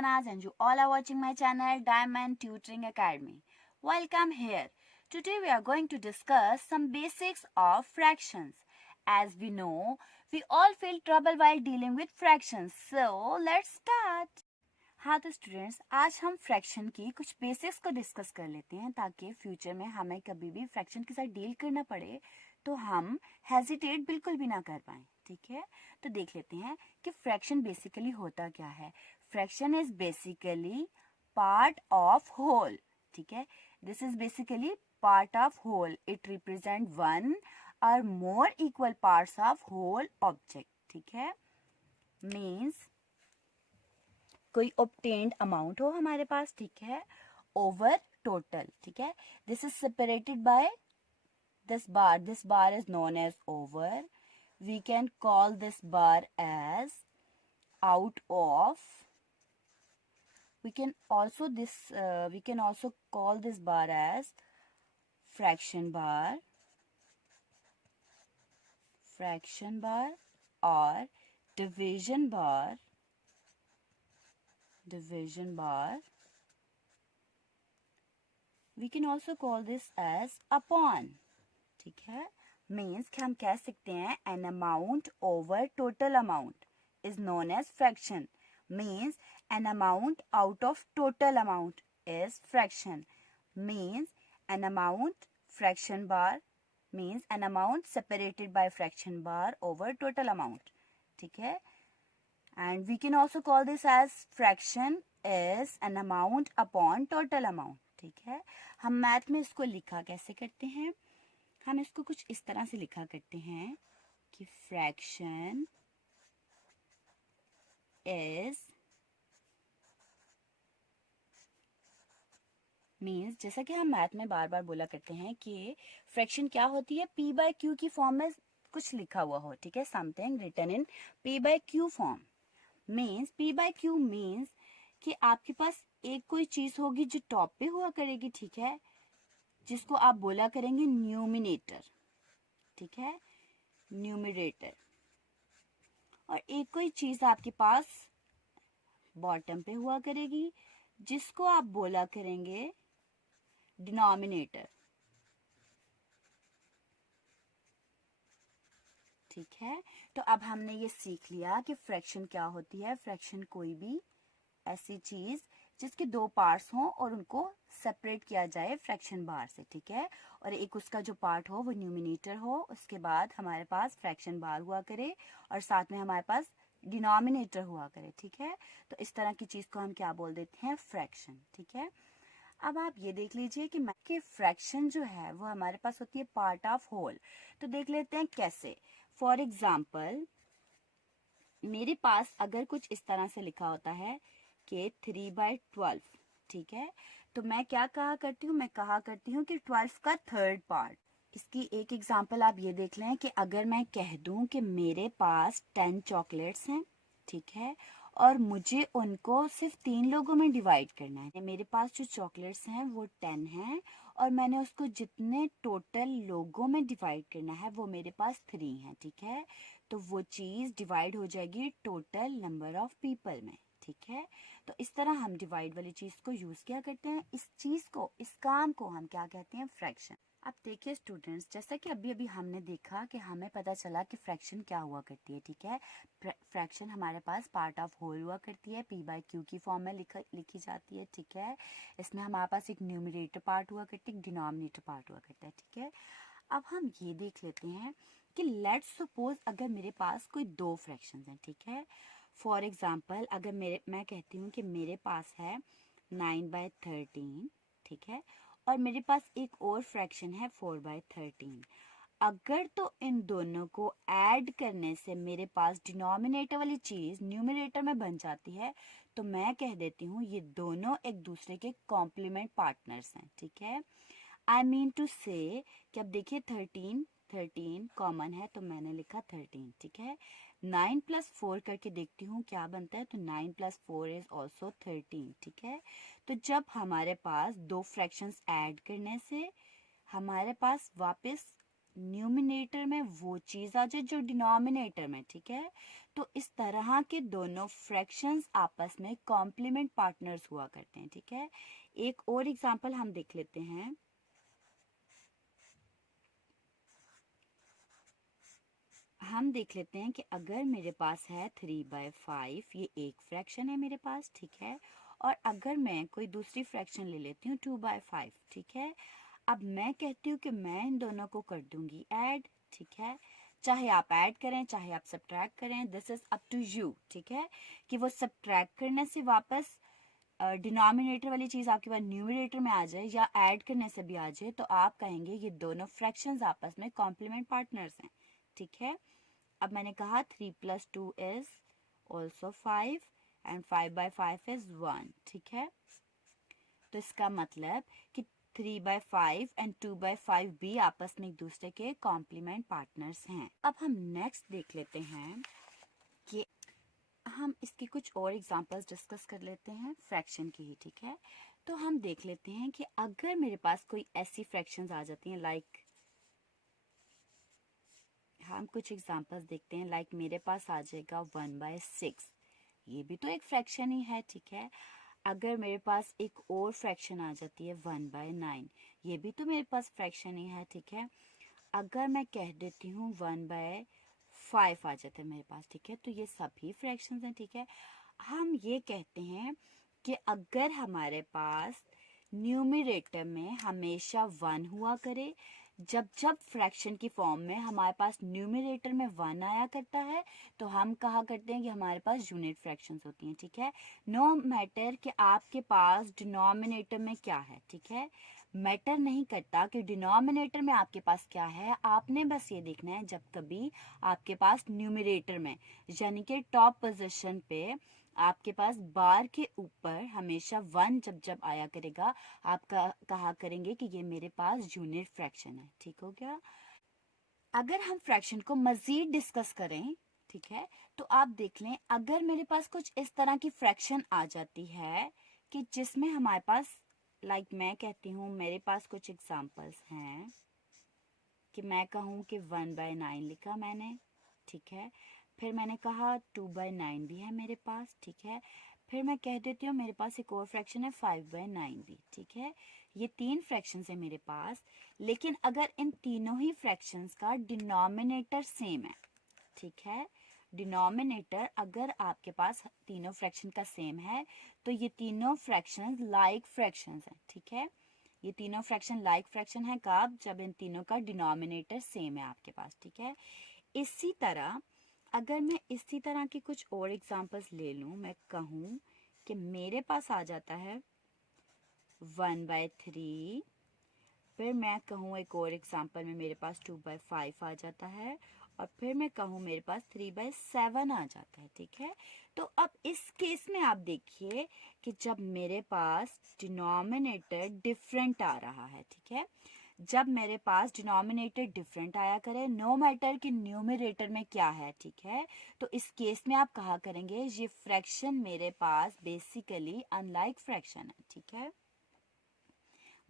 Shahnaz and you all are watching my channel Diamond Tutoring Academy. Welcome here. Today we are going to discuss some basics of fractions. As we know, we all feel trouble while dealing with fractions. So let's start. हाँ तो students, आज हम fraction की कुछ basics को discuss कर लेते हैं ताकि फ्यूचर में हमें कभी भी फ्रैक्शन के साथ डील करना पड़े तो हम हेजिटेट बिल्कुल भी ना कर पाएं. ठीक है, तो देख लेते हैं कि फ्रैक्शन बेसिकली होता क्या है. Fraction is basically part of whole. ठीक है, this is basically part of whole. It represent one or more equal parts of whole object. ठीक है, मीन्स कोई ऑब्टेन्ड अमाउंट हो हमारे पास. ठीक है, ओवर टोटल. ठीक है, this is separated by this bar is known as over. We can call this bar as out of. We can also call this bar as fraction bar or division bar. We can also call this as upon. ठीक है, means कि हम कह सकते हैं an amount over total amount is known as fraction. Means an amount out of total amount is fraction. Means an amount fraction bar means an amount separated by fraction bar over total amount. ठीक है, and we can also call this as fraction is an amount upon total amount. ठीक है, हम math में इसको लिखा कैसे करते हैं, हम इसको कुछ इस तरह से लिखा करते हैं कि फ्रैक्शन इज मीन्स, जैसा कि हम मैथ में बार बार बोला करते हैं कि फ्रैक्शन क्या होती है, पी बाय क्यू की फॉर्म में कुछ लिखा हुआ हो. ठीक है, something written in P by Q form. Means P by Q means कि आपके पास एक कोई चीज होगी जो टॉप पे हुआ करेगी. ठीक है, जिसको आप बोला करेंगे न्यूमिनेटर. ठीक है, न्यूमिनेटर. और एक कोई चीज आपके पास बॉटम पे हुआ करेगी जिसको आप बोला करेंगे डिनोमिनेटर. ठीक है, तो अब हमने ये सीख लिया कि फ्रैक्शन क्या होती है. फ्रैक्शन कोई भी ऐसी चीज जिसके दो पार्ट्स हों और उनको सेपरेट किया जाए फ्रैक्शन बार से. ठीक है, और एक उसका जो पार्ट हो वो न्यूमिनेटर हो, उसके बाद हमारे पास फ्रैक्शन बार हुआ करे और साथ में हमारे पास डिनोमिनेटर हुआ करे. ठीक है, तो इस तरह की चीज को हम क्या बोल देते हैं, फ्रैक्शन. ठीक है, अब आप ये देख लीजिए कि फ्रैक्शन जो है वो हमारे पास होती है पार्ट ऑफ होल. तो देख लेते हैं कैसे. फॉर एग्जाम्पल, मेरे पास अगर कुछ इस तरह से लिखा होता है कि 3/12. ठीक है, तो मैं क्या कहा करती हूँ, मैं कहा करती हूँ कि 12 का थर्ड पार्ट. इसकी एक एग्जांपल आप ये देख लें कि अगर मैं कह दूं कि मेरे पास 10 चॉकलेट्स हैं. ठीक है, और मुझे उनको सिर्फ 3 लोगों में डिवाइड करना है. मेरे पास जो चॉकलेट्स हैं वो 10 हैं और मैंने उसको जितने टोटल लोगों में डिवाइड करना है वो मेरे पास 3 हैं. ठीक है, तो वो चीज़ डिवाइड हो जाएगी टोटल नंबर ऑफ पीपल में. ठीक है, तो इस तरह हम डिवाइड वाली चीज़ को यूज़ किया करते हैं. इस चीज़ को, इस काम को हम क्या कहते हैं, फ्रैक्शन. अब देखिए स्टूडेंट्स, जैसा कि अभी अभी हमने देखा कि हमें पता चला कि फ्रैक्शन क्या हुआ करती है. ठीक है, फ्रैक्शन हमारे पास पार्ट ऑफ होल हुआ करती है, पी बाय क्यू की फॉर्म में लिखी जाती है. ठीक है, इसमें हमारे पास एक न्यूमरेटर पार्ट हुआ करती है, एक डिनोमिनेटर पार्ट हुआ करता है. ठीक है, अब हम ये देख लेते हैं कि लेट्स सपोज अगर मेरे पास कोई दो फ्रैक्शंस हैं. ठीक है, फॉर एग्जांपल अगर मैं कहती हूँ कि मेरे पास है 9/13. ठीक है, और मेरे पास एक और फ्रैक्शन है 4/13. अगर तो इन दोनों को ऐड करने से मेरे पास डिनोमिनेटर वाली चीज़ न्यूमरेटर में बन जाती है तो मैं कह देती हूँ ये दोनों एक दूसरे के कॉम्प्लीमेंट पार्टनर्स हैं. ठीक है, आई मीन टू से कि अब देखिए 13 कॉमन है तो मैंने लिखा 13. ठीक है, 9+4 करके देखती हूँ क्या बनता है, तो 9+4 इज ऑल्सो 13. ठीक है, तो जब हमारे पास दो फ्रैक्शंस ऐड करने से हमारे पास वापस न्यूमिनेटर में वो चीज आ जाए जो डिनोमिनेटर में, ठीक है। तो इस तरह के दोनों फ्रैक्शंस आपस में कॉम्प्लीमेंट पार्टनर्स हुआ करते हैं, ठीक है। एक और एग्जांपल हम देख लेते हैं। हम देख लेते हैं कि अगर मेरे पास है 3/5, ये एक फ्रैक्शन है मेरे पास, ठीक है। और अगर मैं कोई दूसरी फ्रैक्शन ले लेती हूँ 2/5, ठीक है। अब मैं कहती हूँ कि मैं इन दोनों को कर दूंगी ऐड, ठीक है। चाहे आप ऐड करें चाहे आप सब्ट्रैक्ट करें, this is up to you, ठीक है। कि वो सब्ट्रैक्ट करने से वापस डिनोमिनेटर वाली चीज आपके पास न्यूमरेटर में आ जाए या ऐड करने से भी आ जाए, तो आप कहेंगे ये दोनों फ्रैक्शंस आपस में कॉम्प्लीमेंट पार्टनर्स हैं, ठीक है। अब मैंने कहा 3+2 इज ऑल्सो 5 एंड 5/5 इज 1, ठीक है। तो इसका मतलब कि 3/5 एंड 2/5 भी आपस में एक दूसरे के कॉम्प्लीमेंट पार्टनर्स हैं। अब हम नेक्स्ट देख लेते हैं कि हम इसके कुछ और एग्जांपल्स डिस्कस कर लेते हैं फ्रैक्शन की ही, ठीक है। तो हम देख लेते हैं कि अगर मेरे पास कोई ऐसी फ्रैक्शंस आ जाती हैं, लाइक हम कुछ एग्जांपल्स देखते हैं, लाइक मेरे पास आ जाएगा 1/6, ये भी तो एक फ्रैक्शन ही है, ठीक है। अगर मेरे पास एक और फ्रैक्शन आ जाती है 1/9, ये भी तो मेरे पास फ्रैक्शन ही है, ठीक है। अगर मैं कह देती हूँ 1/5 आ जाता है मेरे पास, ठीक है। तो ये सभी फ्रैक्शंस हैं, ठीक है। हम ये कहते हैं कि अगर हमारे पास न्यूमरेटर में हमेशा 1 हुआ करे, जब जब फ्रैक्शन की फॉर्म में हमारे पास न्यूमरेटर में 1 आया करता है, तो हम कहा करते हैं कि हमारे पास यूनिट फ्रैक्शंस होती हैं, ठीक है। नो मैटर कि आपके पास डिनोमिनेटर में क्या है, ठीक है। मैटर नहीं करता कि डिनोमिनेटर में आपके पास क्या है, आपने बस ये देखना है जब कभी आपके पास न्यूमरेटर में यानी कि टॉप पोजीशन पे आपके पास बार के ऊपर हमेशा 1 जब जब आया करेगा, आप कहा करेंगे कि ये मेरे पास यूनिट फ्रैक्शन है, ठीक हो गया। अगर हम फ्रैक्शन को मजीद डिस्कस करें, ठीक है, तो आप देख लें अगर मेरे पास कुछ इस तरह की फ्रैक्शन आ जाती है कि जिसमें हमारे पास मैं कहती हूँ मेरे पास कुछ एग्जांपल्स हैं कि मैं कहूँ कि 1/9 लिखा मैंने, ठीक है। फिर मैंने कहा 2/9 भी है मेरे पास, ठीक है। फिर मैं कह देती हूँ मेरे पास एक और फ्रैक्शन है 5/9 भी, ठीक है। ये 3 फ्रैक्शंस है मेरे पास, लेकिन अगर इन तीनों ही फ्रैक्शंस का डिनोमिनेटर सेम है, ठीक है। डिनोमिनेटर अगर आपके पास तीनों फ्रैक्शन का सेम है, तो ये तीनों फ्रैक्शंस लाइक फ्रैक्शंस हैं, ठीक है। ये तीनों फ्रैक्शन लाइक फ्रैक्शन है कब, जब इन तीनों का डिनोमिनेटर सेम है आपके पास, ठीक है। इसी तरह अगर मैं इसी तरह की कुछ और एग्जांपल्स ले लूं, मैं कहूं कि मेरे पास आ जाता है 1/3, फिर मैं कहूँ एक और एग्जांपल में मेरे पास 2/5 आ जाता है, और फिर मैं कहूँ मेरे पास 3/7 आ जाता है, ठीक है। तो अब इस केस में आप देखिए कि जब मेरे पास डिनोमिनेटर डिफरेंट आ रहा है, ठीक है। जब मेरे पास डिनोमिनेटर डिफरेंट आया करे, नो मैटर कि न्यूमरेटर में क्या है, ठीक है। तो इस केस में आप कहा करेंगे ये फ्रैक्शन मेरे पास बेसिकली अनलाइक फ्रैक्शन है, ठीक है।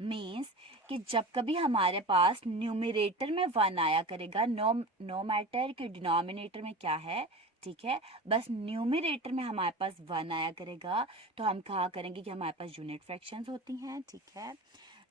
मीन्स कि जब कभी हमारे पास न्यूमरेटर में 1 आया करेगा, नो मैटर कि डिनोमिनेटर में क्या है, ठीक है। बस न्यूमरेटर में हमारे पास 1 आया करेगा, तो हम कहा करेंगे कि हमारे पास यूनिट फ्रैक्शंस होती हैं, ठीक है।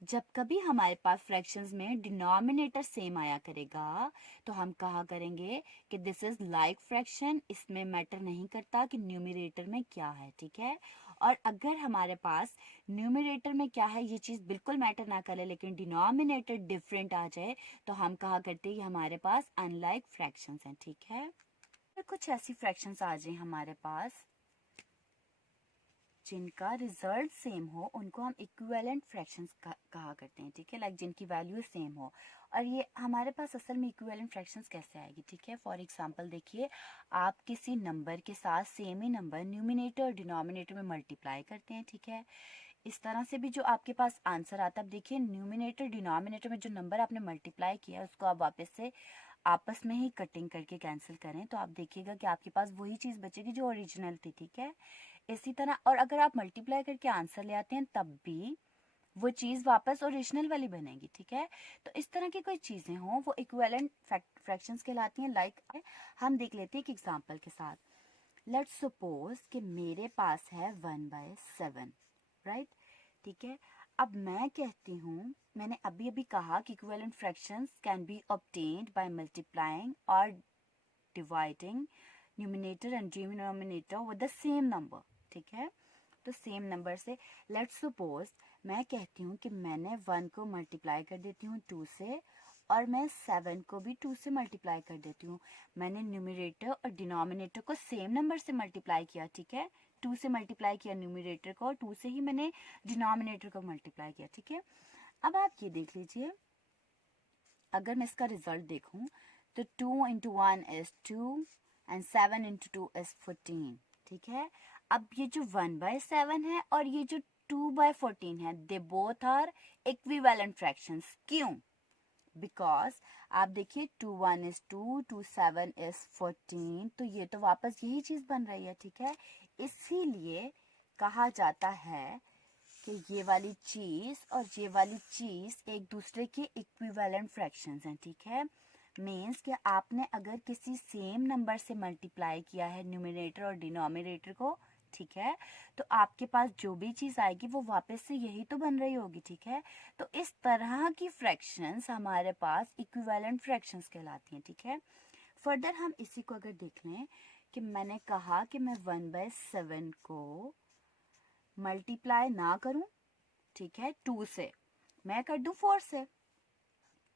जब कभी हमारे पास फ्रैक्शंस में डिनोमिनेटर सेम आया करेगा, तो हम कहा करेंगे कि दिस इज लाइक फ्रैक्शन, इसमें मैटर नहीं करता कि न्यूमरेटर में क्या है, ठीक है। और अगर हमारे पास न्यूमरेटर में क्या है ये चीज़ बिल्कुल मैटर ना करे, लेकिन डिनोमिनेटर डिफरेंट आ जाए, तो हम कहा करते हैं कि हमारे पास अनलाइक फ्रैक्शंस हैं, ठीक है। अगर कुछ ऐसी फ्रैक्शंस आ जाए हमारे पास जिनका रिजल्ट सेम हो, उनको हम इक्विवेलेंट फ्रैक्शंस कहा करते हैं, ठीक है। जिनकी वैल्यू सेम हो। और ये हमारे पास असल में इक्विवेलेंट फ्रैक्शंस कैसे आएगी, ठीक है। फॉर एग्जांपल देखिए, आप किसी नंबर के साथ सेम ही नंबर न्यूमिनेटर और डिनोमिनेटर में मल्टीप्लाई करते हैं, ठीक है। इस तरह से भी जो आपके पास आंसर आता है, अब देखिए न्यूमिनेटर डिनोमिनेटर में जो नंबर आपने मल्टीप्लाई किया उसको आप वापस से आपस में ही कटिंग करके कैंसिल करें, तो आप देखिएगा कि आपके पास वही चीज़ बचेगी जो ओरिजिनल थी, ठीक है। इसी तरह और अगर आप मल्टीप्लाई करके आंसर ले आते हैं तब भी वो चीज़ वापस ओरिजिनल वाली बनेगी, ठीक है। तो इस तरह की कोई चीज़ें हों वो इक्विवेलेंट फ्रैक्शंस कहलाती हैं। लाइक हम देख लेते हैं एक एग्जांपल के साथ। लेट्स सपोज कि मेरे पास है 1/7, राइट, ठीक है। अब मैं कहती हूँ, मैंने अभी अभी कहा कि equivalent fractions can be obtained by multiplying or dividing numerator and denominator with the same number, ठीक है। तो सेम नंबर से लेट्स सपोज मैं कहती हूँ कि मैंने 1 को मल्टीप्लाई कर देती हूँ 2 से, और मैं 7 को भी 2 से मल्टीप्लाई कर देती हूँ। मैंने न्यूमरेटर और डिनोमिनेटर को सेम नंबर से मल्टीप्लाई किया, ठीक है। 2 से मल्टीप्लाई किया न्यूमरेटर को और 2 से ही मैंने डिनोमिनेटर को मल्टीप्लाई किया, ठीक है। अब आप ये देख लीजिए, अगर मैं इसका रिजल्ट देखूं तो 2 into 1 is 2 and 7 into 2 is 14, ठीक है। अब ये जो 1/7 है और ये जो 2/14 है, they both are equivalent fractions. क्यों? बिकॉज आप देखिए 2 1 इज 2, 2 7 इज 14, तो ये तो वापस यही चीज बन रही है, ठीक है। इसीलिए कहा जाता है कि ये वाली चीज और ये वाली चीज एक दूसरे के इक्विवेलेंट फ्रैक्शंस हैं, ठीक है। मीन्स कि आपने अगर किसी सेम नंबर से मल्टीप्लाई किया है न्यूमरेटर और डिनोमिनेटर को, ठीक है, तो आपके पास जो भी चीज आएगी वो वापस से यही तो बन रही होगी, ठीक है। तो इस तरह की फ्रैक्शंस हमारे पास इक्विवेलेंट फ्रैक्शंस कहलाती हैं, ठीक है। फर्दर हम इसी को अगर देख लें कि मैंने कहा कि मैं 1/7 को मल्टीप्लाई ना करूं, ठीक है, 2 से, मैं कर दूं 4 से,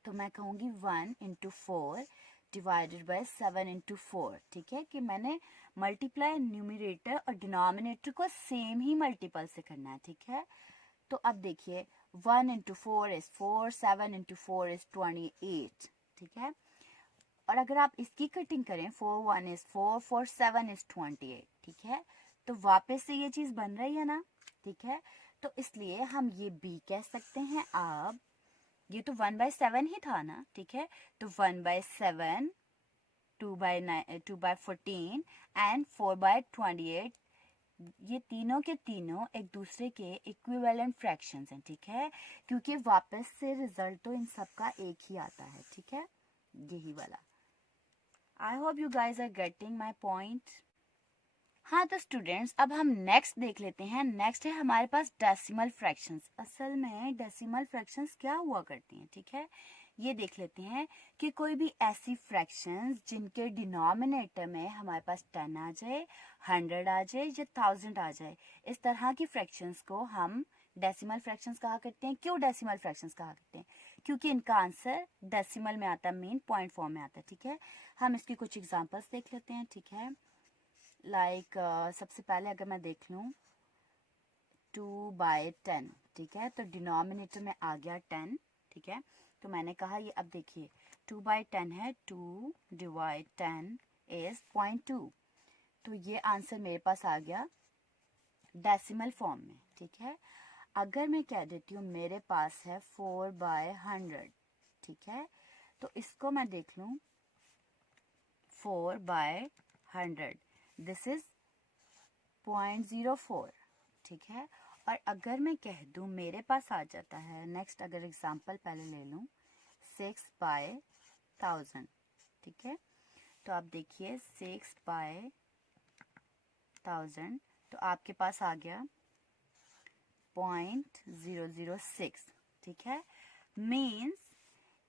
तो मैं कहूंगी 1 इंटू 4 डिवाइडेड बाय 7 इंटू 4, ठीक है, कि मैंने मल्टीप्लाई न्यूमरेटर और डिनोमिनेटर को सेम ही मल्टीपल से करना है, ठीक है। तो अब देखिए 1 इंटू 4 इज 4, 7 इंटू 4 इज 28, ठीक है। और अगर आप इसकी कटिंग करें 4 1 इज 4, 4 7 इज 28, ठीक है। तो वापस से ये चीज बन रही है ना, ठीक है। तो इसलिए हम ये भी कह सकते हैं। अब ये तो 1/7 ही था ना, ठीक है। तो 1/7, 2/9, 2/14 एंड 4/28, ये तीनों के तीनों एक दूसरे के इक्विवेलेंट फ्रैक्शंस हैं, ठीक है। क्योंकि वापस से रिजल्ट तो इन सब का एक ही आता है, ठीक है, यही वाला। I hope you guys are getting my point. हाँ तो स्टूडेंट्स, अब हम नेक्स्ट देख लेते हैं। नेक्स्ट है हमारे पास डेसिमल फ्रैक्शंस। असल में डेसिमल फ्रैक्शंस क्या हुआ करती हैं, ठीक है, ये देख लेते हैं कि कोई भी ऐसी फ्रैक्शंस जिनके डिनोमिनेटर में हमारे पास 10 आ जाए, 100 आ जाए या 1000 आ जाए, इस तरह की फ्रैक्शंस को हम डेसिमल फ्रैक्शंस कहा करते हैं। क्यों डेसिमल फ्रैक्शंस कहा करते हैं? क्योंकि इनका आंसर डेसिमल में आता है, मेन पॉइंट फॉर्म में आता है, ठीक है। हम इसकी कुछ एग्जांपल्स देख लेते हैं, ठीक है। लाइक सबसे पहले अगर मैं देख लूँ 2/10, ठीक है, तो डिनोमिनेटर में आ गया 10, ठीक है। तो मैंने कहा ये, अब देखिए 2/10 है, 2 डिवाइड 10 इज 0.2, तो ये आंसर मेरे पास आ गया डेसिमल फॉर्म में, ठीक है। अगर मैं कह देती हूँ मेरे पास है 4/100, ठीक है, तो इसको मैं देख लूँ 4/100, दिस इज 0.04, ठीक है। और अगर मैं कह दूं मेरे पास आ जाता है, नेक्स्ट अगर एग्जांपल पहले ले लूं 6/1000, ठीक है। तो आप देखिए 6/1000, तो आपके पास आ गया 0.006, ठीक है। मीन्स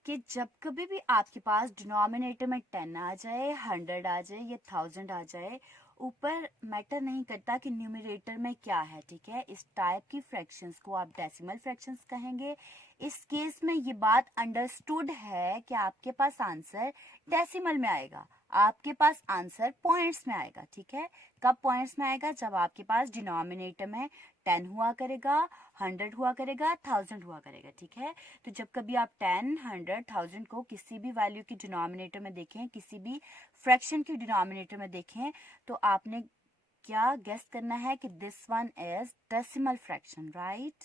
कि जब कभी भी आपके पास डिनोमिनेटर में 10 आ जाए, 100 आ जाए या 1000 आ जाए, ऊपर मैटर नहीं करता कि न्यूमरेटर में क्या है, ठीक है। इस टाइप की फ्रैक्शंस को आप डेसिमल फ्रैक्शंस कहेंगे। इस केस में ये बात अंडरस्टूड है कि आपके पास आंसर डेसिमल में आएगा, आपके पास आंसर पॉइंट्स में आएगा, ठीक है। कब पॉइंट्स में आएगा? जब आपके पास डिनोमिनेटर में 10 हुआ करेगा, 100 हुआ करेगा, 1000 हुआ करेगा, ठीक है। तो जब कभी आप 10, 100, 1000 को किसी भी वैल्यू की डिनोमिनेटर में देखें, किसी भी फ्रैक्शन की डिनोमिनेटर में देखें, तो आपने क्या गेस करना है कि this one is decimal fraction, right.